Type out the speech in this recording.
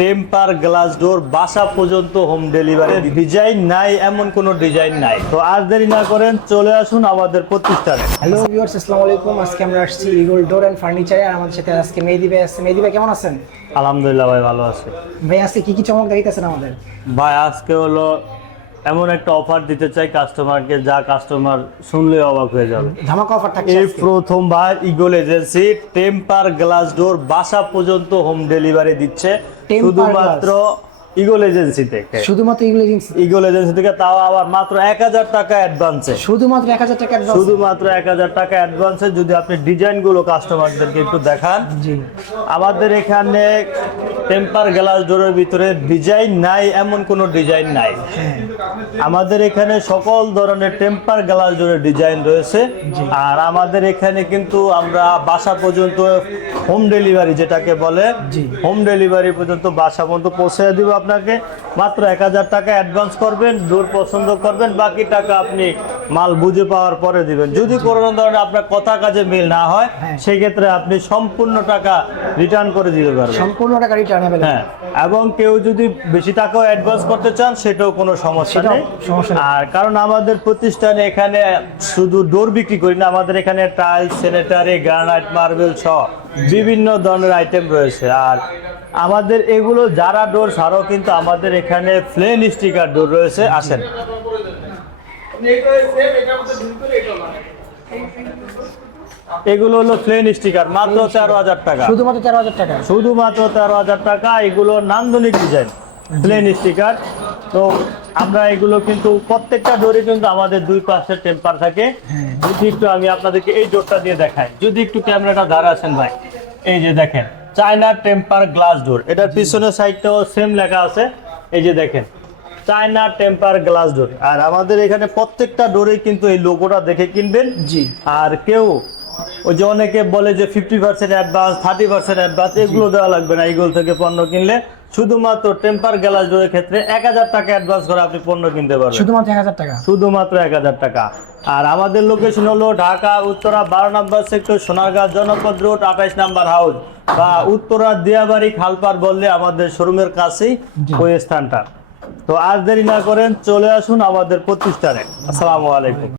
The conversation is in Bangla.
টেম্পার গ্লাস ডোর বাসা পর্যন্ত হোম ডেলিভারি ডিজাইন নাই এমন কোনো ডিজাইন নাই। তো আর দেরি না করেন চলে আসুন আমাদের প্রতিষ্ঠানে। হ্যালো ভিউয়ার্স আসসালামু আলাইকুম। আজকে আমরা আসছি ইগল ডোর এন্ড ফার্নিচার আর আমাদের সাথে আজকে মেহেদি ভাই আছে। মেহেদি ভাই কেমন আছেন? আলহামদুলিল্লাহ ভাই ভালো আছে। ভাই আজকে কি কি চমক দেখাইতেছেন আমাদের? ভাই আজকে হলো এমন একটা অফার দিতে চাই কাস্টমারকে যা কাস্টমার শুনলে অবাক হয়ে যাবে। ধামাকা অফার থাকছে এই। প্রথমবার Eagle agency temper glass door বাসা পর্যন্ত হোম ডেলিভারি দিচ্ছে। শুধুমাত্র ইগল এজেন্সি থেকে শুধুমাত্র ইগল এজেন্সি ইগল এজেন্সি থেকে তাও আবার মাত্র এক হাজার টাকা অ্যাডভান্সে শুধুমাত্র এক হাজার টাকা শুধুমাত্র এক হাজার টাকা অ্যাডভান্সে যদি আপনি ডিজাইনগুলো কাস্টমারদেরকে একটু দেখান। জি। আমাদের এখানে টেম্পার গ্লাস ডোরের ভিতরে ডিজাইন নাই এমন কোনো ডিজাইন নাই। হ্যাঁ। আমাদের এখানে সকল ধরনের টেম্পার গ্লাস ডোরের ডিজাইন রয়েছে। আর আমাদের এখানে কিন্তু আমরা বাসা পর্যন্ত হোম ডেলিভারি যেটাকে বলে জি। হোম ডেলিভারি পর্যন্ত বাসা পর্যন্ত পৌঁছে দিব। আপনাকে মাত্র এক হাজার টাকা অ্যাডভান্স করবেন ডোর পছন্দ করবেন বাকি টাকা আপনি মাল বুঝে পাওয়ার পরে দিবেন যদি কোনো ধরনের আপনার কথা কাজে মিল না হয় হ্যাঁ। সেই ক্ষেত্রে আপনি সম্পূর্ণ টাকা রিটার্ন করে দিতে পারবেন সম্পূর্ণ টাকা রিটার্ন হবে হ্যাঁ এবং কেউ যদি বেশি টাকাও অ্যাডভান্স করতে চান সেটাও কোনো সমস্যা নেই সমস্যা নেই। আর কারণ আমাদের প্রতিষ্ঠানে এখানে শুধু ডোর বিক্রি করি না আমাদের এখানে টাইলস স্যানিটারি গ্রানাইট মার্বেল সহ বিভিন্ন ধরনের আইটেম রয়েছে। আর আমাদের এগুলো যারা ডোর ছাড়াও কিন্তু আমাদের এখানে প্লেন স্টিকার ডোর রয়েছে আসেন। এগুলো হলো প্লেন স্টিকার মাত্র তেরো হাজার টাকা। শুধুমাত্র তেরো হাজার টাকা? শুধুমাত্র তেরো হাজার টাকা এগুলো নান্দনিক ডিজাইন প্লেন স্টিকার তো আমরা এগুলো কিন্তু প্রত্যেকটা ডোরে কিন্তু আমাদের দুই পাশে টেম্পার থাকে। হ্যাঁ। যদি একটু আমি আপনাদেরকে এই ডোরটা দিয়ে দেখাই। যদি একটু ক্যামেরাটা ধারা আছেন ভাই এই যে দেখেন চায়না টেম্পার গ্লাস ডোর এটার পিছনের সাইডটাও সেম লেখা আছে। এই যে দেখেন চায়না টেম্পার গ্লাস ডোর আর আমাদের এখানে প্রত্যেকটা ডোরে কিন্তু এই লোগোটা দেখে কিনবেন। জি। আর কেউ ওই যে অনেকে বলে যে fifty percent advance thirty percent advance এগুলো দেওয়া লাগবে না ইগল থেকে পণ্য কিনলে। শুধুমাত্র টেম্পার গ্লাস ডোরের ক্ষেত্রে এক হাজার টাকা অ্যাডভান্স করে আপনি পণ্য কিনতে পারবেন। শুধুমাত্র এক হাজার টাকা। শুধুমাত্র এক হাজার টাকা। আর আমাদের লোকেশন হলো ঢাকা উত্তরা বারো নম্বর সেক্টর সোনারগাঁ জনপদ রোড আঠাইশ নাম্বার হাউস বা উত্তরা দিয়াবাড়ি খালপার বললে আমাদের শোরুমের কাছেই ওই স্থানটা। তো আজ দেরি না করেন চলে আসুন আমাদের প্রতিষ্ঠানে। আসসালামু আলাইকুম।